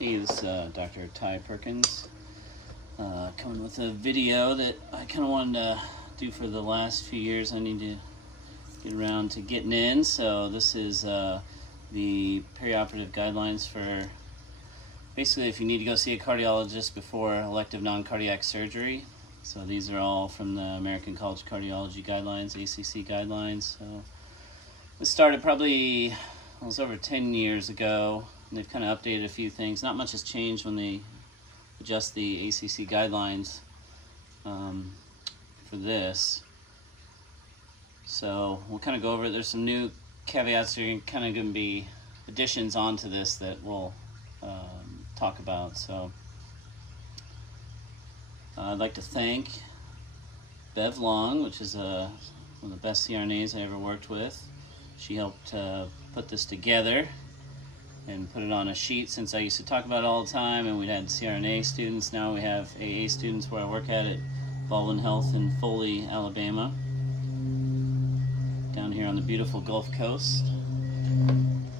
Hey, this is Dr. Ty Perkins, coming with a video that I kind of wanted to do for the last few years. I need to get around to getting in. So this is the perioperative guidelines for basically if you need to go see a cardiologist before elective non-cardiac surgery. So these are all from the American College of Cardiology guidelines, ACC guidelines. So this started probably, it was over 10 years ago. And they've kind of updated a few things. Not much has changed when they adjust the ACC guidelines for this. So we'll kind of go over it. There's some new caveats that are kind of going to be additions onto this that we'll talk about. So I'd like to thank Bev Long, which is one of the best CRNAs I ever worked with. She helped put this together and put it on a sheet, since I used to talk about it all the time and we'd had CRNA students. Now we have AA students where I work at Baldwin Health in Foley, Alabama, down here on the beautiful Gulf Coast.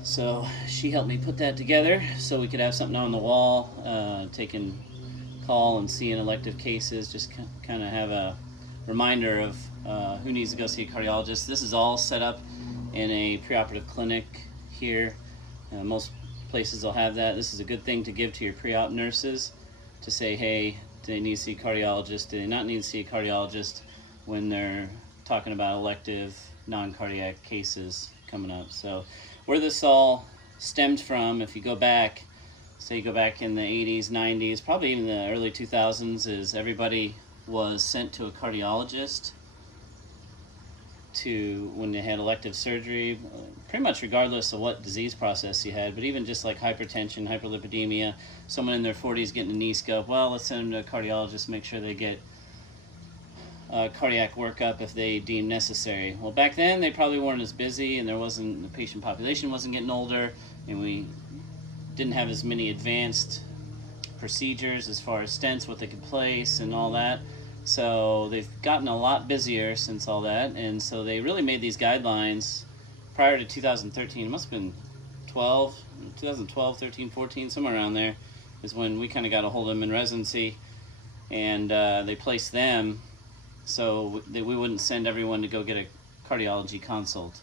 So she helped me put that together so we could have something on the wall, taking call and seeing elective cases, just kind of have a reminder of who needs to go see a cardiologist. This is all set up in a preoperative clinic here. Most places will have that. This is a good thing to give to your pre-op nurses to say, hey, do they need to see a cardiologist? Do they not need to see a cardiologist when they're talking about elective non-cardiac cases coming up? So where this all stemmed from, if you go back, say you go back in the 80s, 90s, probably even the early 2000s, is everybody was sent to a cardiologist when they had elective surgery, pretty much regardless of what disease process you had, but even just like hypertension, hyperlipidemia, someone in their 40s getting a knee scope, well, let's send them to a cardiologist, make sure they get cardiac workup if they deem necessary. Well, back then they probably weren't as busy, and the patient population wasn't getting older, and we didn't have as many advanced procedures as far as stents, what they could place and all that. So they've gotten a lot busier since all that, and so they really made these guidelines prior to 2013. It must have been 2012, 13, 14, somewhere around there is when we kind of got a hold of them in residency, and they placed them so that we wouldn't send everyone to go get a cardiology consult,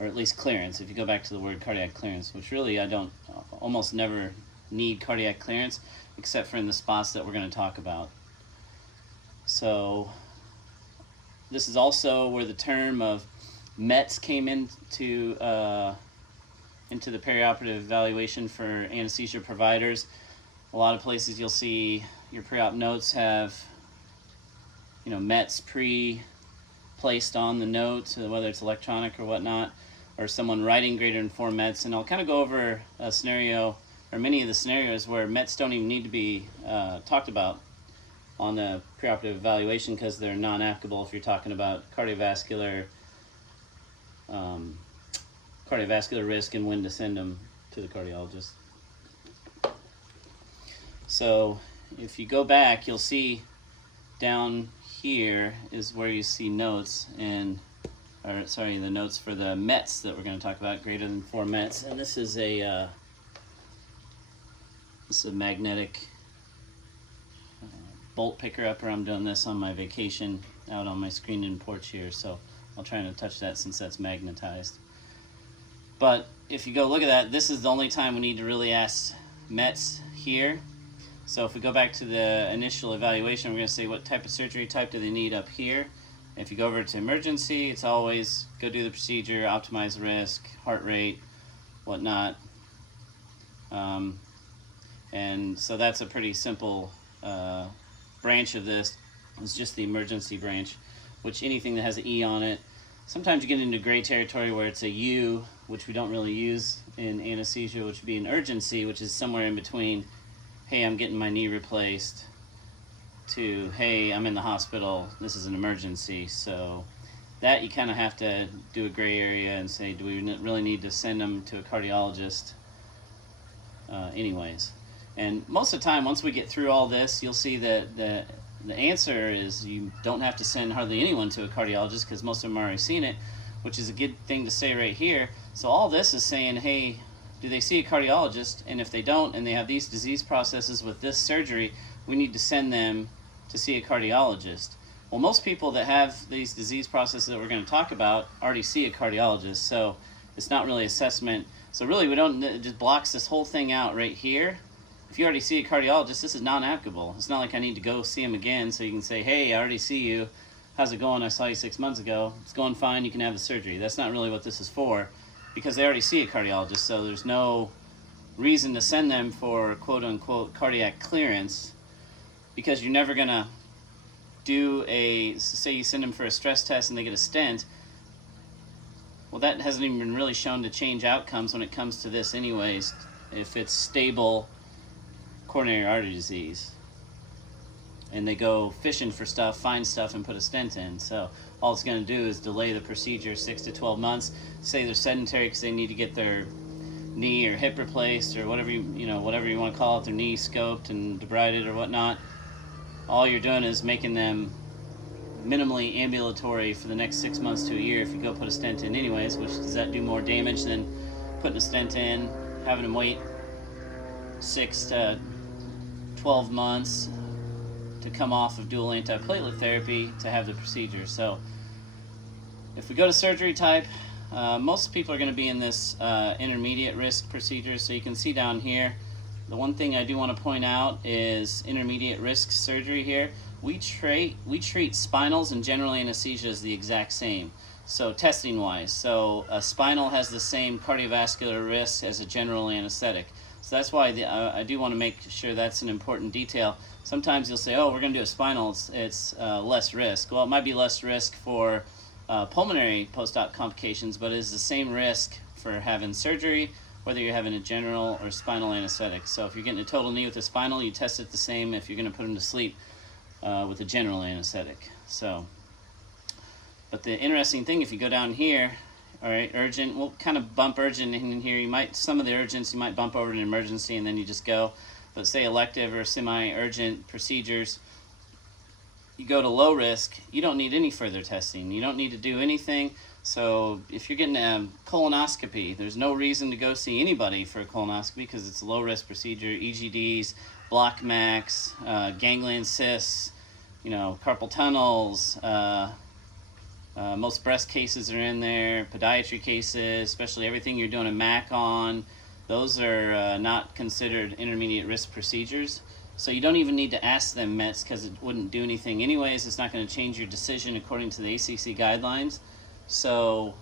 or at least clearance, if you go back to the word cardiac clearance, which really I don't almost never need cardiac clearance except for in the spots that we're going to talk about. So this is also where the term of METs came into the perioperative evaluation for anesthesia providers. A lot of places you'll see your pre-op notes have, METs pre-placed on the note, whether it's electronic or whatnot, or someone writing greater than 4 METs. And I'll kind of go over a scenario, or many of the scenarios where METs don't even need to be talked about on the preoperative evaluation because they're non-applicable if you're talking about cardiovascular risk and when to send them to the cardiologist. So if you go back, you'll see down here is where you see notes, the notes for the METs that we're going to talk about, greater than 4 METs. And this is a magnetic bolt picker upper. I'm doing this on my vacation out on my screened-in porch here, so I'll try not to touch that since that's magnetized. But if you go look at that, this is the only time we need to really ask METs here. So if we go back to the initial evaluation, we're going to say what type of surgery type do they need up here. If you go over to emergency, it's always go do the procedure, optimize the risk, heart rate, whatnot. And so that's a pretty simple branch of this. Is just the emergency branch, which anything that has an E on it. Sometimes you get into gray territory where it's a U, which we don't really use in anesthesia, which would be an urgency, which is somewhere in between, hey, I'm getting my knee replaced, to, hey, I'm in the hospital, this is an emergency. So that you kind of have to do a gray area and say, do we really need to send them to a cardiologist anyways? And most of the time, once we get through all this, you'll see that the answer is you don't have to send hardly anyone to a cardiologist because most of them already seen it, which is a good thing to say right here. So all this is saying, hey, do they see a cardiologist? And if they don't, and they have these disease processes with this surgery, we need to send them to see a cardiologist. Well, most people that have these disease processes that we're going to talk about already see a cardiologist, so it's not really assessment. So really, we don't, it just blocks this whole thing out right here. If you already see a cardiologist, this is non-applicable. It's not like I need to go see him again so you can say, hey, I already see you. How's it going? I saw you 6 months ago. It's going fine. You can have the surgery. That's not really what this is for, because they already see a cardiologist, so there's no reason to send them for quote-unquote cardiac clearance, because you're never going to do say you send them for a stress test and they get a stent. Well, that hasn't even been really shown to change outcomes when it comes to this anyways, if it's stable coronary artery disease. And they go fishing for stuff, find stuff, and put a stent in. So all it's going to do is delay the procedure 6 to 12 months. Say they're sedentary because they need to get their knee or hip replaced, or whatever whatever you want to call it, their knee scoped and debrided or whatnot. All you're doing is making them minimally ambulatory for the next 6 months to a year if you go put a stent in anyways, which does that do more damage than putting a stent in, having them wait 6 to 12 months to come off of dual antiplatelet therapy to have the procedure. So if we go to surgery type, most people are going to be in this intermediate risk procedure. So you can see down here, the one thing I do want to point out is intermediate risk surgery here. We treat spinals and general anesthesia as the exact same. So testing wise, so a spinal has the same cardiovascular risk as a general anesthetic. So that's why I do want to make sure that's an important detail. Sometimes you'll say, oh, we're going to do a spinal, it's less risk. Well, it might be less risk for pulmonary post-op complications, but it's the same risk for having surgery, whether you're having a general or spinal anesthetic. So if you're getting a total knee with a spinal, you test it the same if you're going to put them to sleep with a general anesthetic. So, but the interesting thing, if you go down here, all right, urgent, we'll kind of bump urgent in here. Some of the urgents you might bump over to an emergency and then you just go. But say elective or semi-urgent procedures, you go to low risk, you don't need any further testing. You don't need to do anything. So if you're getting a colonoscopy, there's no reason to go see anybody for a colonoscopy because it's a low risk procedure. EGDs, block max, ganglion cysts, carpal tunnels, most breast cases are in there, podiatry cases, especially everything you're doing a MAC on. Those are not considered intermediate risk procedures. So you don't even need to ask them METs because it wouldn't do anything anyways. It's not going to change your decision according to the ACC guidelines. So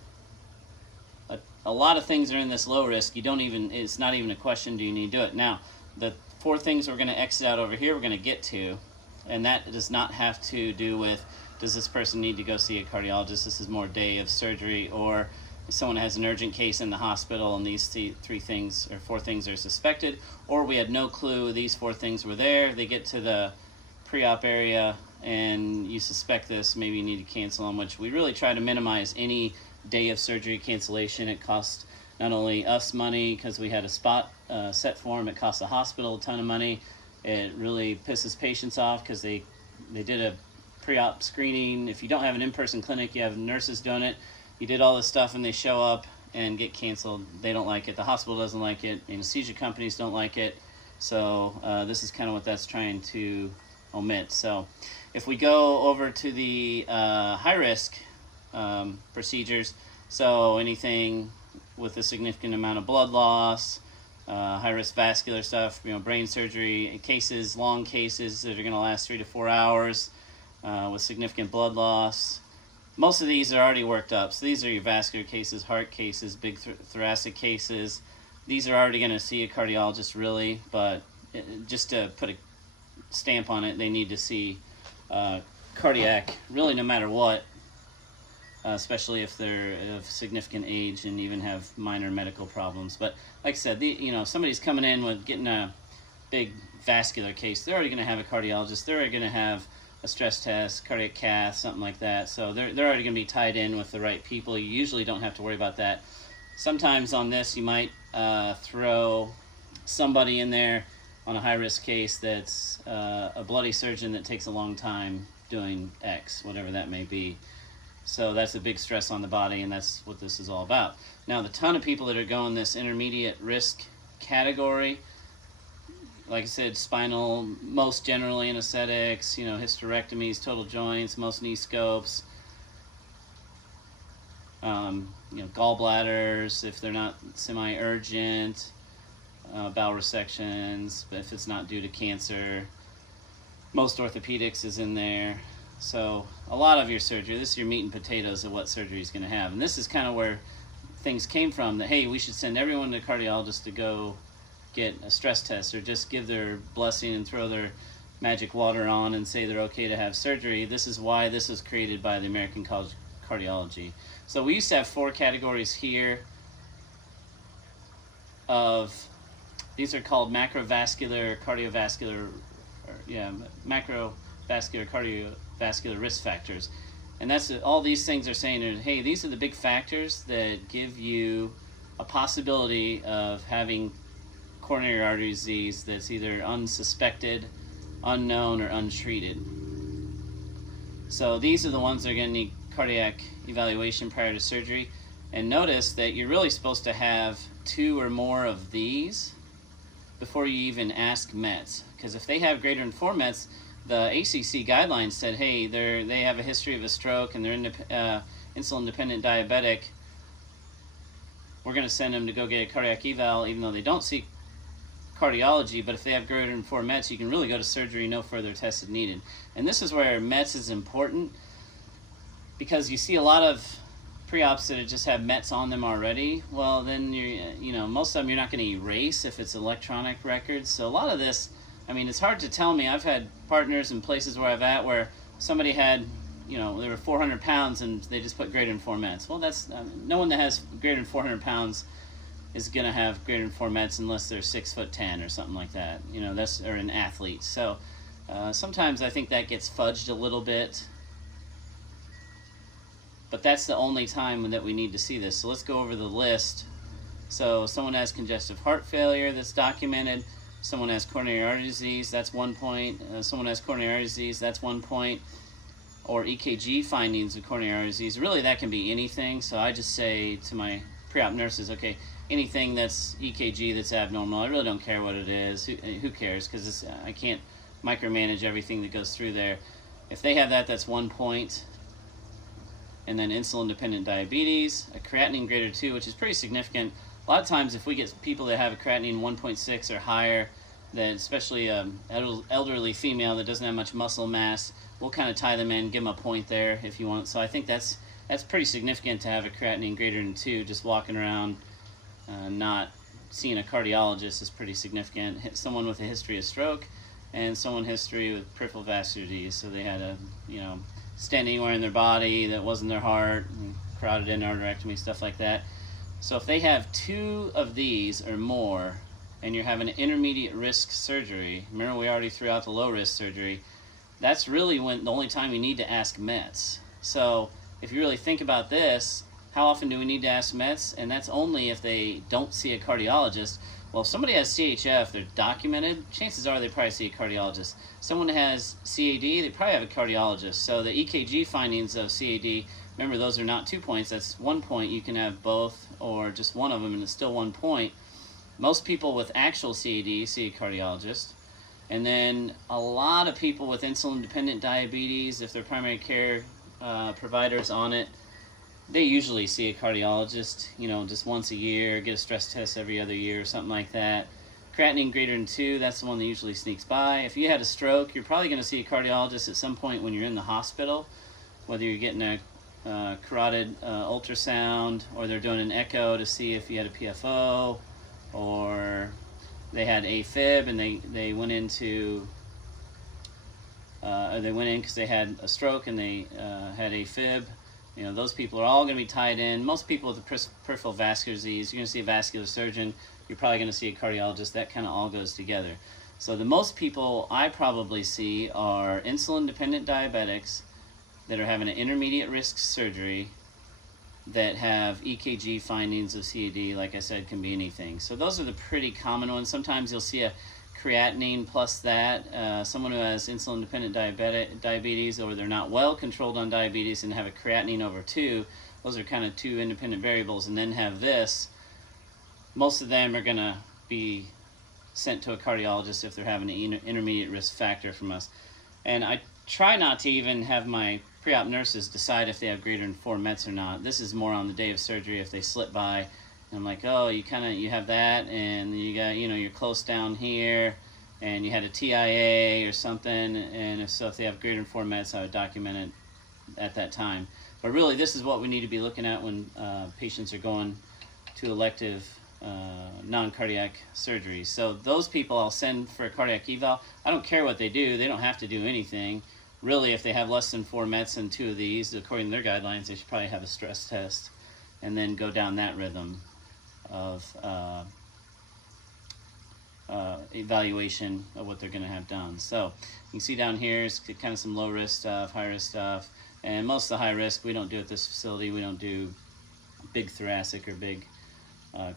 a lot of things are in this low risk. It's not even a question, do you need to do it? Now, the 4 things we're going to exit out over here, we're going to get to, and that does not have to do with, does this person need to go see a cardiologist? This is more day of surgery, or if someone has an urgent case in the hospital and these 3 things or 4 things are suspected, or we had no clue these 4 things were there. They get to the pre-op area and you suspect this, maybe you need to cancel them, which we really try to minimize any day of surgery cancellation. It costs not only us money because we had a spot set for them, it costs the hospital a ton of money. It really pisses patients off because they did a pre-op screening. If you don't have an in-person clinic, you have nurses doing it. You did all this stuff and they show up and get canceled. They don't like it. The hospital doesn't like it. Anesthesia companies don't like it. So this is kind of what that's trying to omit. So if we go over to the high-risk procedures, so anything with a significant amount of blood loss, high-risk vascular stuff, brain surgery cases, long cases that are going to last 3 to 4 hours with significant blood loss. Most of these are already worked up. So these are your vascular cases, heart cases, big thoracic cases. These are already going to see a cardiologist really, but just to put a stamp on it, they need to see cardiac really no matter what, especially if they're of significant age and even have minor medical problems. But like I said, if somebody's coming in with getting a big vascular case, they're already going to have a cardiologist. They're already going to have a stress test, cardiac cath, something like that. So they're already going to be tied in with the right people. You usually don't have to worry about that. Sometimes on this, you might throw somebody in there on a high-risk case that's a bloody surgeon that takes a long time doing X, whatever that may be. So that's a big stress on the body, and that's what this is all about. Now, the ton of people that are going this intermediate risk category, like I said, spinal, most generally anesthetics, hysterectomies, total joints, most knee scopes, gallbladders if they're not semi-urgent, bowel resections, but if it's not due to cancer. Most orthopedics is in there. So a lot of your surgery, this is your meat and potatoes of what surgery is going to have. And this is kind of where things came from, that, hey, we should send everyone to a cardiologist to go get a stress test or just give their blessing and throw their magic water on and say they're okay to have surgery. This is why this was created by the American College of Cardiology. So we used to have 4 categories here of, these are called macrovascular cardiovascular, macrovascular cardiovascular risk factors. And that's all these things are saying are, hey, these are the big factors that give you a possibility of having coronary artery disease that's either unsuspected, unknown, or untreated. So these are the ones that are going to need cardiac evaluation prior to surgery. And notice that you're really supposed to have 2 or more of these before you even ask meds. Because if they have greater than 4 meds, the ACC guidelines said, hey, they have a history of a stroke and they're insulin-dependent diabetic, we're going to send them to go get a cardiac eval, even though they don't see cardiology. But if they have greater than 4 meds, you can really go to surgery, no further tests is needed. And this is where meds is important, because you see a lot of pre-ops that just have meds on them already. Well, then most of them you're not going to erase if it's electronic records. So a lot of this, it's hard to tell me. I've had partners in places where I've at where somebody had, they were 400 pounds and they just put greater than 4 meds. Well, that's no one that has greater than 400 pounds is going to have greater than 4 meds unless they're 6'10" or something like that. Or an athlete. So sometimes I think that gets fudged a little bit. But that's the only time that we need to see this. So let's go over the list. So someone has congestive heart failure that's documented. Someone has coronary artery disease, that's 1 point. Someone has coronary artery disease, that's 1 point. Or EKG findings of coronary artery disease. Really, that can be anything. So I just say to my pre-op nurses, okay, anything that's EKG that's abnormal, I really don't care what it is. Who cares? Because I can't micromanage everything that goes through there. If they have that, that's 1 point. And then insulin-dependent diabetes, a creatinine greater 2, which is pretty significant. A lot of times if we get people that have a creatinine 1.6 or higher, that especially an elderly female that doesn't have much muscle mass, we'll kind of tie them in, give them a point there if you want. So I think that's pretty significant to have a creatinine greater than 2. Just walking around not seeing a cardiologist is pretty significant. Someone with a history of stroke and someone history with peripheral vascular disease. So they had a stent anywhere in their body that wasn't their heart, carotid endarterectomy, stuff like that. So if they have 2 of these or more, and you're having an intermediate risk surgery, remember we already threw out the low risk surgery, that's really the only time you need to ask meds. So if you really think about this, how often do we need to ask meds? And that's only if they don't see a cardiologist. Well, if somebody has CHF, they're documented, chances are they probably see a cardiologist. Someone that has CAD, they probably have a cardiologist. So the EKG findings of CAD, remember those are not 2 points, that's 1 point. You can have both or just one of them and it's still 1 point. Most people with actual CAD see a cardiologist. And then a lot of people with insulin-dependent diabetes, if their primary care provider's on it, they usually see a cardiologist, just once a year, get a stress test every other year or something like that. Creatinine greater than 2, that's the one that usually sneaks by. If you had a stroke, you're probably going to see a cardiologist at some point when you're in the hospital, whether you're getting a carotid ultrasound or they're doing an echo to see if you had a PFO, or they had AFib and they went in because they had a stroke and they had AFib. Those people are all going to be tied in. Most people with the peripheral vascular disease, you're going to see a vascular surgeon. You're probably going to see a cardiologist. That kind of all goes together. So the most people I probably see are insulin-dependent diabetics that are having an intermediate risk surgery that have EKG findings of CAD. Like I said, can be anything. So those are the pretty common ones. Sometimes you'll see a creatinine plus that. Someone who has insulin-dependent diabetes, or they're not well controlled on diabetes and have a creatinine over 2, those are kind of 2 independent variables, and then have this, most of them are going to be sent to a cardiologist if they're having an intermediate risk factor from us. And I try not to even have my pre-op nurses decide if they have greater than 4 mets or not. This is more on the day of surgery if they slip by. And I'm like, oh, you have that, and you got, you're close down here, and you had a TIA or something, and if they have greater than 4 mets, I would document it at that time. But really, this is what we need to be looking at when patients are going to elective non-cardiac surgeries. So those people I'll send for a cardiac eval. I don't care what they do. They don't have to do anything. Really, if they have less than 4 mets and 2 of these, according to their guidelines, they should probably have a stress test and then go down that rhythm of evaluation of what they're going to have done. So you can see down here is kind of some low risk stuff, high risk stuff, and most of the high risk we don't do at this facility. We don't do big thoracic or big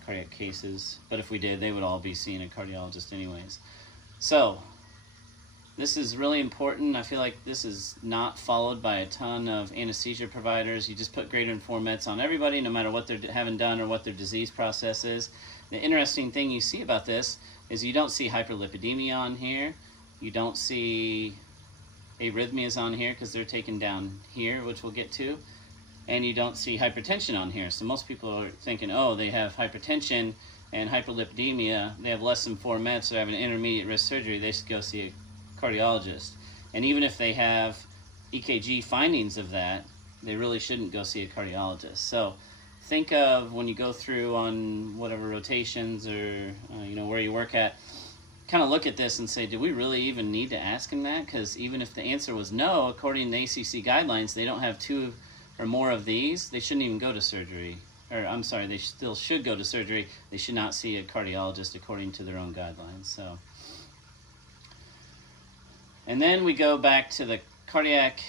cardiac cases, but if we did, they would all be seeing a cardiologist anyways. So this is really important. I feel like this is not followed by a ton of anesthesia providers. You just put greater than 4 mets on everybody, no matter what they're having done or what their disease process is. The interesting thing you see about this is you don't see hyperlipidemia on here. You don't see arrhythmias on here because they're taken down here, which we'll get to. And you don't see hypertension on here. So most people are thinking, oh, they have hypertension and hyperlipidemia. They have less than 4 mets, so they have an intermediate risk surgery. They should go see a cardiologist. And even if they have EKG findings of that, they really shouldn't go see a cardiologist. So think of when you go through on whatever rotations or where you work at, kind of look at this and say, do we really even need to ask them that? Because even if the answer was no, according to ACC guidelines, they don't have 2 or more of these, they shouldn't even go to surgery. Or I'm sorry, they still should go to surgery. They should not see a cardiologist according to their own guidelines. So, and then we go back to the cardiac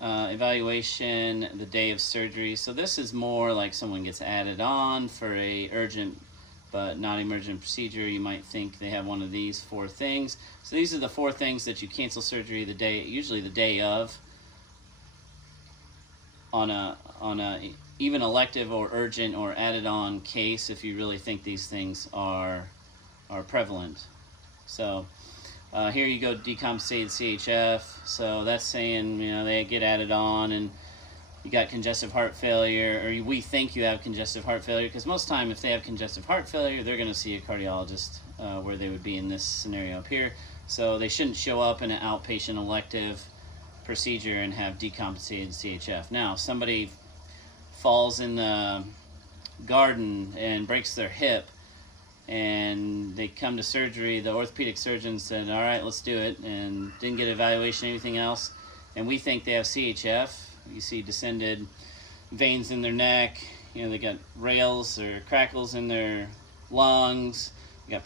evaluation the day of surgery. So this is more like someone gets added on for a urgent but not emergent procedure. You might think they have one of these 4 things. So these are the 4 things that you cancel surgery usually the day of, on a even elective or urgent or added on case if you really think these things are prevalent. So here you go, decompensated CHF. So that's saying they get added on and you got congestive heart failure, or we think you have congestive heart failure, because most time if they have congestive heart failure, they're going to see a cardiologist where they would be in this scenario up here. So they shouldn't show up in an outpatient elective procedure and have decompensated CHF. Now, somebody falls in the garden and breaks their hip, and they come to surgery. The orthopedic surgeon said, all right, let's do it, and didn't get evaluation, anything else, and we think they have CHF. You see descended veins in their neck, they got rails or crackles in their lungs, you got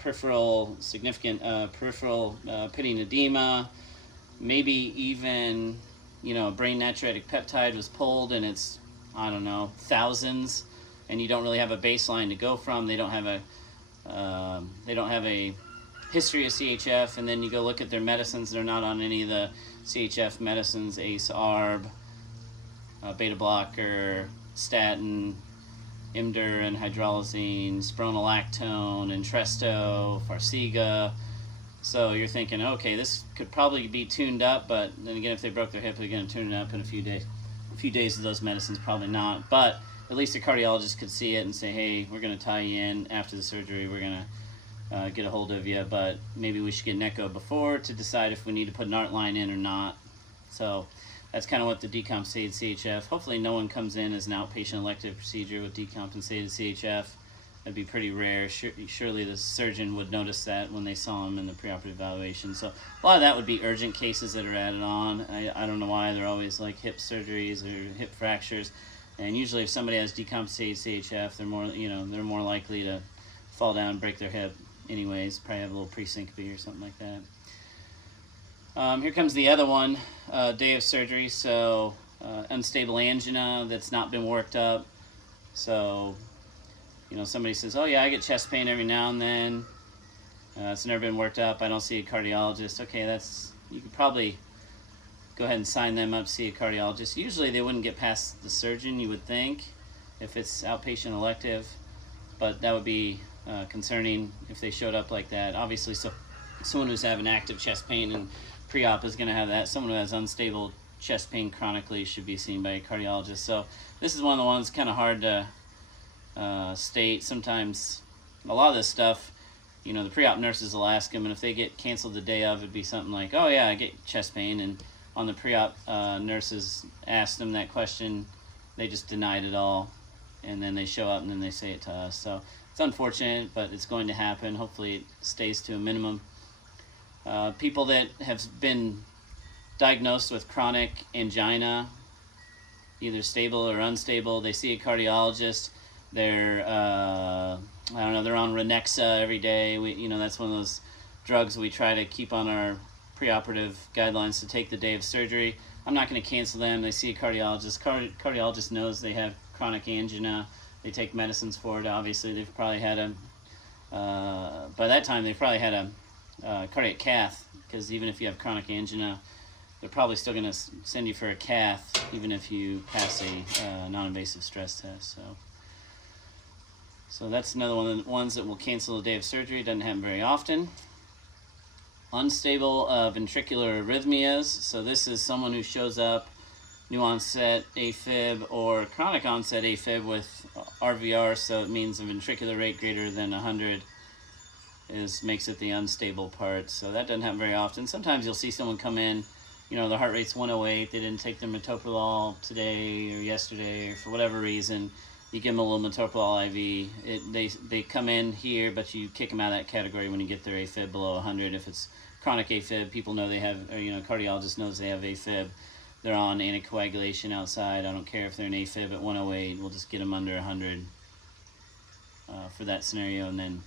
significant peripheral pitting edema, maybe even, a brain natriuretic peptide was pulled and it's, I don't know, thousands, and you don't really have a baseline to go from. They don't have a history of CHF, and then you go look at their medicines. They're not on any of the CHF medicines, ACE, ARB, beta blocker, statin, Imdur and hydralazine, spironolactone, Entresto, Farxiga. So you're thinking, okay, this could probably be tuned up, but then again, if they broke their hip, they're going to tune it up in a few days. A few days of those medicines, probably not. But at least a cardiologist could see it and say, hey, we're going to tie you in after the surgery. We're going to get a hold of you, but maybe we should get an echo before to decide if we need to put an art line in or not. So that's kind of what the decompensated CHF. Hopefully no one comes in as an outpatient elective procedure with decompensated CHF. That'd be pretty rare. Surely the surgeon would notice that when they saw him in the preoperative evaluation. So a lot of that would be urgent cases that are added on. I don't know why they're always like hip surgeries or hip fractures. And usually if somebody has decompensated CHF, they're more likely to fall down and break their hip anyways. Probably have a little presyncope or something like that. Here comes the other one, day of surgery. So unstable angina that's not been worked up. So somebody says, oh yeah, I get chest pain every now and then. It's never been worked up. I don't see a cardiologist. Okay, you could probably go ahead and sign them up to see a cardiologist. Usually they wouldn't get past the surgeon, you would think, if it's outpatient elective, but that would be concerning if they showed up like that. Obviously, someone who's having active chest pain and pre-op is going to have that. Someone who has unstable chest pain chronically should be seen by a cardiologist. So this is one of the ones kind of hard to state. Sometimes a lot of this stuff, the pre-op nurses will ask them, and if they get canceled the day of, it'd be something like, oh yeah, I get chest pain, and on the pre-op nurses asked them that question, they just denied it all, and then they show up and then they say it to us. So it's unfortunate, but it's going to happen. Hopefully it stays to a minimum. People that have been diagnosed with chronic angina, either stable or unstable, they see a cardiologist. They're they're on Renexa every day. That's one of those drugs we try to keep on our preoperative guidelines to take the day of surgery. I'm not going to cancel them. They see a cardiologist. Cardiologist knows they have chronic angina. They take medicines for it. Obviously, they've probably had by that time they've probably had a cardiac cath, because even if you have chronic angina, they're probably still going to send you for a cath, even if you pass a non-invasive stress test. So that's another one of the ones that will cancel the day of surgery. It doesn't happen very often. Unstable ventricular arrhythmias. So this is someone who shows up, new onset AFib or chronic onset AFib with RVR, so it means a ventricular rate greater than 100 makes it the unstable part. So that doesn't happen very often. Sometimes you'll see someone come in, the heart rate's 108, they didn't take their metoprolol today or yesterday, or for whatever reason, you give them a little metoprolol IV. They come in here, but you kick them out of that category when you get their AFib below 100. If it's chronic AFib, people know they have, or cardiologist knows they have AFib. They're on anticoagulation outside. I don't care if they're in AFib at 108. We'll just get them under 100 for that scenario, and then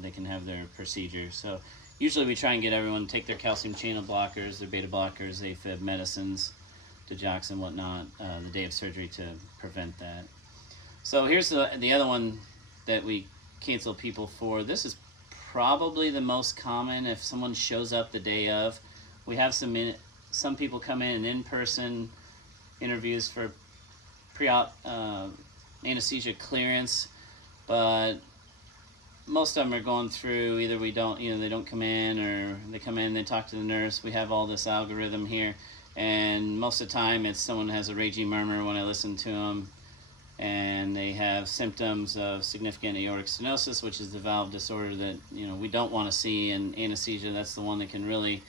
they can have their procedure. So usually we try and get everyone to take their calcium channel blockers, their beta blockers, AFib medicines, Digoxin and whatnot, the day of surgery to prevent that. So here's the other one that we cancel people for. This is probably the most common. If someone shows up the day of, we have some people come in person interviews for pre-op anesthesia clearance, but most of them are going through either they don't come in, or they come in, they talk to the nurse. We have all this algorithm here, and most of the time it's someone who has a raging murmur when I listen to them, and they have symptoms of significant aortic stenosis, which is the valve disorder that we don't want to see in anesthesia. That's the one that can really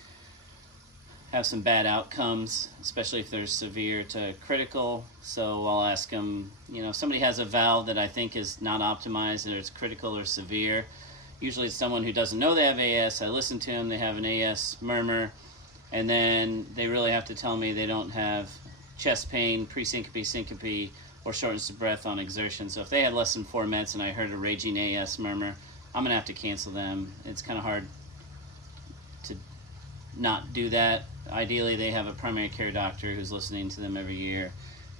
have some bad outcomes, especially if they're severe to critical. So I'll ask them, if somebody has a valve that I think is not optimized, either it's critical or severe. Usually it's someone who doesn't know they have AS. I listen to them, they have an AS murmur, and then they really have to tell me they don't have chest pain, pre-syncope, syncope, or shortness of breath on exertion. So if they had less than 4 minutes and I heard a raging AS murmur, I'm going to have to cancel them. It's kind of hard to not do that. Ideally, they have a primary care doctor who's listening to them every year.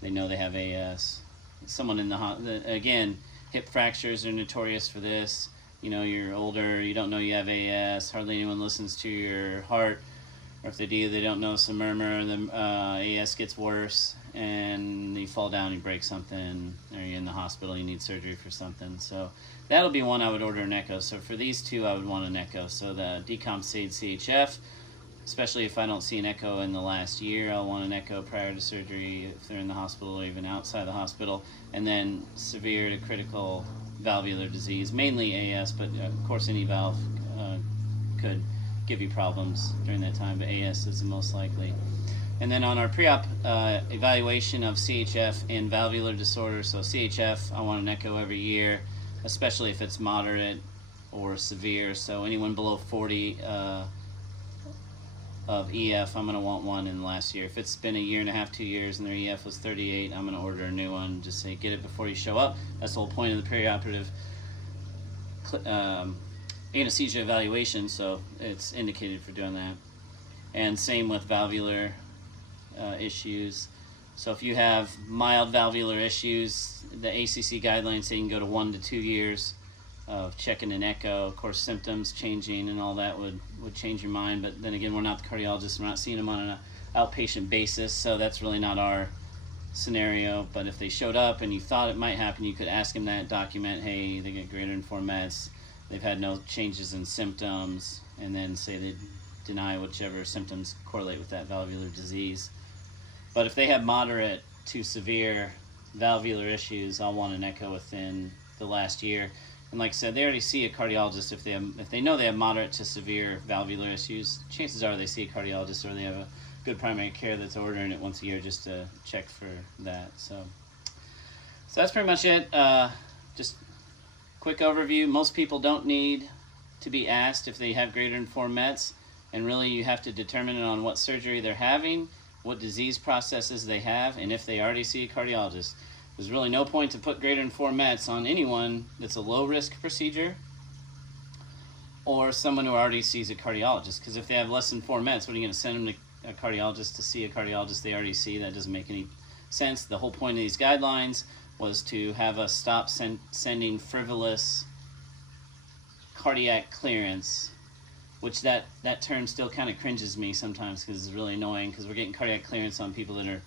They know they have AS. Someone in again, hip fractures are notorious for this. You're older, you don't know you have AS, hardly anyone listens to your heart, or if they do, they don't notice a murmur, the AS gets worse, and you fall down, you break something, or you're in the hospital, you need surgery for something. So that'll be one I would order an echo. So for these two, I would want an echo. So the decompensated CHF, especially if I don't see an echo in the last year, I'll want an echo prior to surgery if they're in the hospital or even outside the hospital. And then severe to critical valvular disease, mainly AS, but of course any valve could give you problems during that time, but AS is the most likely. And then on our pre-op evaluation of CHF and valvular disorder, so CHF, I want an echo every year, especially if it's moderate or severe. So anyone below 40 of EF, I'm going to want one in the last year. If it's been a year and a half, 2 years, and their EF was 38, I'm going to order a new one. Just say, get it before you show up. That's the whole point of the perioperative anesthesia evaluation, so it's indicated for doing that. And same with valvular issues. So if you have mild valvular issues, the ACC guidelines say you can go to 1 to 2 years of checking an echo. Of course, symptoms changing and all that would change your mind, but then again, we're not the cardiologists, we're not seeing them on an outpatient basis, so that's really not our scenario. But if they showed up and you thought it might happen, you could ask them that, document, hey, they get greater than 4 meds, they've had no changes in symptoms, and then say they deny whichever symptoms correlate with that valvular disease. But if they have moderate to severe valvular issues, I'll want an echo within the last year. And like I said, they already see a cardiologist if they know they have moderate to severe valvular issues. Chances are they see a cardiologist, or they have a good primary care that's ordering it once a year just to check for that. So that's pretty much it. Just quick overview. Most people don't need to be asked if they have greater than 4 meds, and really you have to determine it on what surgery they're having, what disease processes they have, and if they already see a cardiologist. There's really no point to put greater than 4 meds on anyone that's a low-risk procedure or someone who already sees a cardiologist, because if they have less than 4 meds, what are you going to send them to a cardiologist to see a cardiologist they already see? That doesn't make any sense. The whole point of these guidelines was to have us stop sending frivolous cardiac clearance, which that term still kind of cringes me sometimes because it's really annoying, because we're getting cardiac clearance on people that are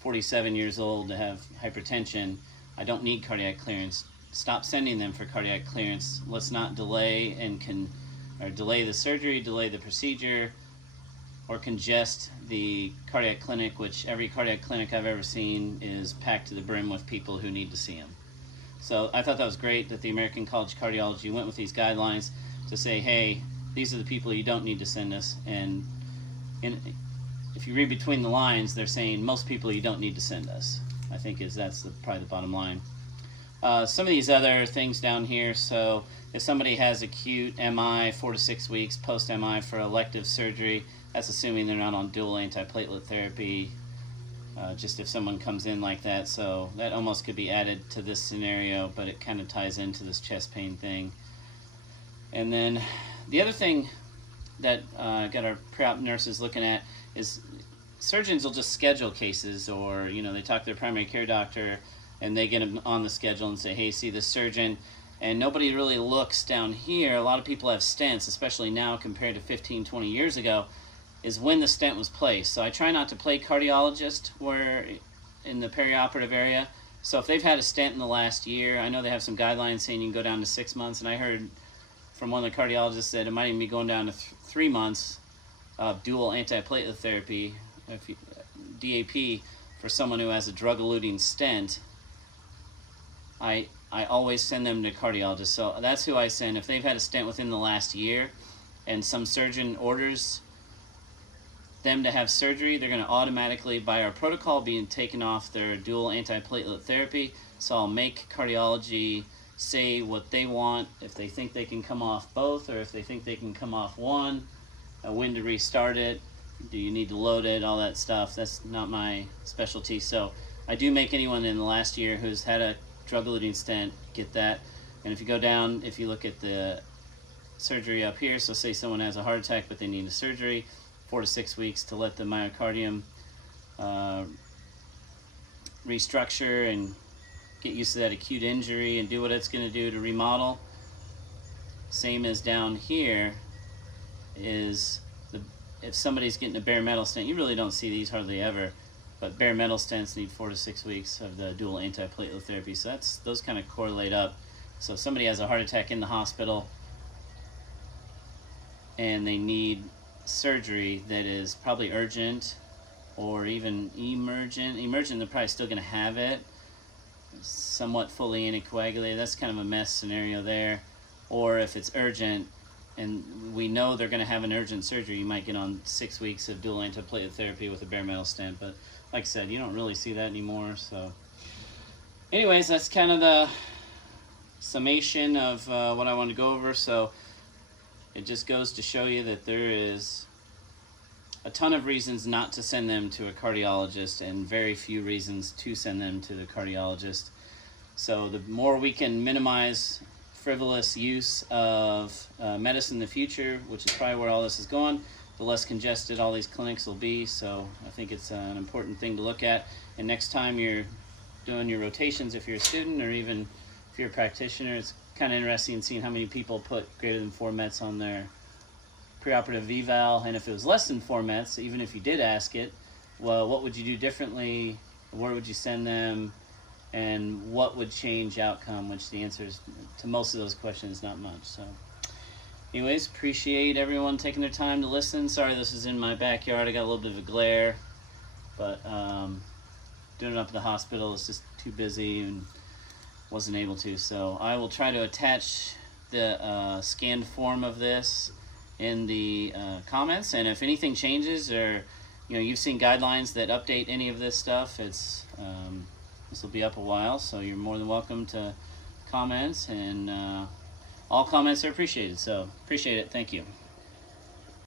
47 years old to have hypertension. I don't need cardiac clearance. Stop sending them for cardiac clearance. Let's not delay delay the surgery, delay the procedure, or congest the cardiac clinic, which every cardiac clinic I've ever seen is packed to the brim with people who need to see them. So I thought that was great that the American College of Cardiology went with these guidelines to say, hey, these are the people you don't need to send us. And if you read between the lines, they're saying most people you don't need to send us. I think that's probably the bottom line. Some of these other things down here. So if somebody has acute MI, 4 to 6 weeks post-MI for elective surgery, that's assuming they're not on dual antiplatelet therapy, just if someone comes in like that. So that almost could be added to this scenario, but it kind of ties into this chest pain thing. And then the other thing that got our pre-op nurses looking at is surgeons will just schedule cases, or they talk to their primary care doctor and they get them on the schedule and say, hey, see the surgeon, and nobody really looks down here. A lot of people have stents, especially now compared to 15-20 years ago, is when the stent was placed. So I try not to play cardiologist where in the perioperative area. So if they've had a stent in the last year, I know they have some guidelines saying you can go down to 6 months, and I heard from one of the cardiologists that it might even be going down to 3 months of dual antiplatelet therapy, DAP, for someone who has a drug-eluting stent. I always send them to cardiologists. So that's who I send. If they've had a stent within the last year and some surgeon orders them to have surgery, they're going to automatically, by our protocol, be taken off their dual antiplatelet therapy. So I'll make cardiology say what they want, if they think they can come off both, or if they think they can come off one, when to restart it, do you need to load it, all that stuff. That's not my specialty. So I do make anyone in the last year who's had a drug-eluting stent get that. And if you go down, if you look at the surgery up here, so say someone has a heart attack but they need a surgery, 4 to 6 weeks to let the myocardium restructure and get used to that acute injury and do what it's going to do to remodel. Same as down here is if somebody's getting a bare metal stent, you really don't see these hardly ever, but bare metal stents need 4 to 6 weeks of the dual antiplatelet therapy. So those kind of correlate up. So if somebody has a heart attack in the hospital and they need surgery that is probably urgent or even emergent, they're probably still going to have it somewhat fully anticoagulated. That's kind of a mess scenario there. Or if it's urgent and we know they're going to have an urgent surgery, you might get on 6 weeks of dual antiplatelet therapy with a bare metal stent. But like I said, you don't really see that anymore. So anyways, that's kind of the summation of what I want to go over. So it just goes to show you that there is a ton of reasons not to send them to a cardiologist and very few reasons to send them to the cardiologist. So the more we can minimize frivolous use of medicine in the future, which is probably where all this is going, the less congested all these clinics will be. So I think it's an important thing to look at. And next time you're doing your rotations, if you're a student or even if you're a practitioner, it's kind of interesting seeing how many people put greater than 4 Mets on their preoperative eval, and if it was less than 4 Mets, even if you did ask it, well, what would you do differently? Where would you send them? And what would change outcome? Which the answer is, to most of those questions, not much. So anyways, appreciate everyone taking their time to listen. Sorry this is in my backyard. I got a little bit of a glare, but doing it up at the hospital is just too busy and wasn't able to. So I will try to attach the scanned form of this in the comments, and if anything changes, or you've seen guidelines that update any of this stuff, it's this will be up a while, so you're more than welcome to comment, and all comments are appreciated. So appreciate it. Thank you.